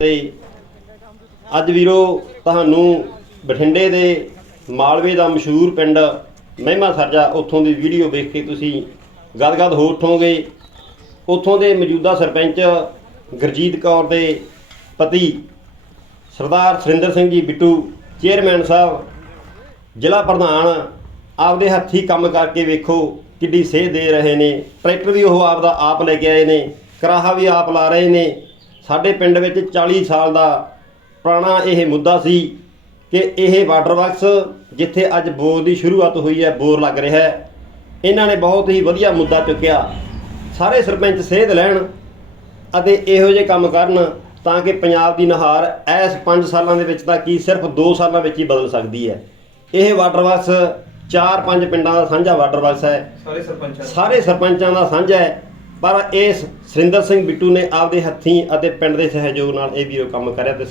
ਤੇ ਅੱਜ ਵੀਰੋ ਤੁਹਾਨੂੰ ਬਠਿੰਡੇ ਦੇ ਮਾਲਵੇ ਦਾ ਮਸ਼ਹੂਰ ਪਿੰਡ ਮਹਿਮਾ ਸਰਜਾ ਉੱਥੋਂ ਦੀ ਵੀਡੀਓ ਵੇਖ ਕੇ ਤੁਸੀਂ ਗਦਗਦ ਹੋ ਉਠੋਗੇ। ਉੱਥੋਂ ਦੇ ਮੌਜੂਦਾ ਸਰਪੰਚ ਗੁਰਜੀਤ ਕੌਰ ਦੇ ਪਤੀ ਸਰਦਾਰ ਸੁਰਿੰਦਰ ਸਿੰਘ ਜੀ ਬਿੱਟੂ, ਚੇਅਰਮੈਨ ਸਾਹਿਬ, ਜ਼ਿਲ੍ਹਾ ਪ੍ਰਧਾਨ, ਆਪਦੇ ਹੱਥੀ ਕੰਮ ਕਰਕੇ ਵੇਖੋ ਕਿੱਡੀ ਸੇਧ ਦੇ ਰਹੇ ਨੇ। ਟਰੈਕਟਰ ਵੀ ਉਹ ਆਪਦਾ ਆਪ ਲੈ ਕੇ ਆਏ ਨੇ, ਕਰਾਹਾ ਵੀ ਆਪ ਲਾ ਰਹੇ ਨੇ। ਸਾਡੇ ਪਿੰਡ ਵਿੱਚ 40 ਸਾਲ ਦਾ ਪੁਰਾਣਾ ਇਹ ਮੁੱਦਾ ਸੀ ਕਿ ਇਹ ਵਾਟਰ ਵਰਕਸ ਜਿੱਥੇ ਅੱਜ ਬੋਰ ਦੀ ਸ਼ੁਰੂਆਤ ਹੋਈ ਹੈ ਬੋਰ ਲੱਗ ਰਿਹਾ ਹੈ ਇਹਨਾਂ ਨੇ ਬਹੁਤ ਹੀ ਵਧੀਆ ਮੁੱਦਾ ਚੁੱਕਿਆ। ਸਾਰੇ ਸਰਪੰਚ ਸੇਧ ਲੈਣ ਅਤੇ ਇਹੋ ਜਿਹੇ ਕੰਮ ਕਰਨ ਤਾਂ ਕਿ ਪੰਜਾਬ ਦੀ ਨਹਾਰ ਐਸ 5 ਸਾਲਾਂ ਦੇ ਵਿੱਚ ਤਾਂ ਕੀ ਸਿਰਫ 2 ਸਾਲਾਂ ਵਿੱਚ ਹੀ ਬਦਲ ਸਕਦੀ ਹੈ। ਇਹ ਵਾਟਰ ਵਰਕਸ 4-5 ਪਿੰਡਾਂ ਦਾ ਸਾਂਝਾ ਵਾਟਰ ਵਰਕਸ ਹੈ। ਸਾਰੇ ਸਰਪੰਚਾਂ। ਸਾਰੇ ਸਰਪੰਚਾਂ ਦਾ ਸਾਂਝਾ ਹੈ। ਪਰ ਇਹ ਸੁਰਿੰਦਰ ਸਿੰਘ ਬਿੱਟੂ ਨੇ ਆਪਦੇ ਹੱਥੀਂ ਅਤੇ ਪਿੰਡ ਦੇ ਸਹਿਯੋਗ ਨਾਲ ਇਹ ਵੀਰੋ ਕੰਮ ਕਰਿਆ ਤੇ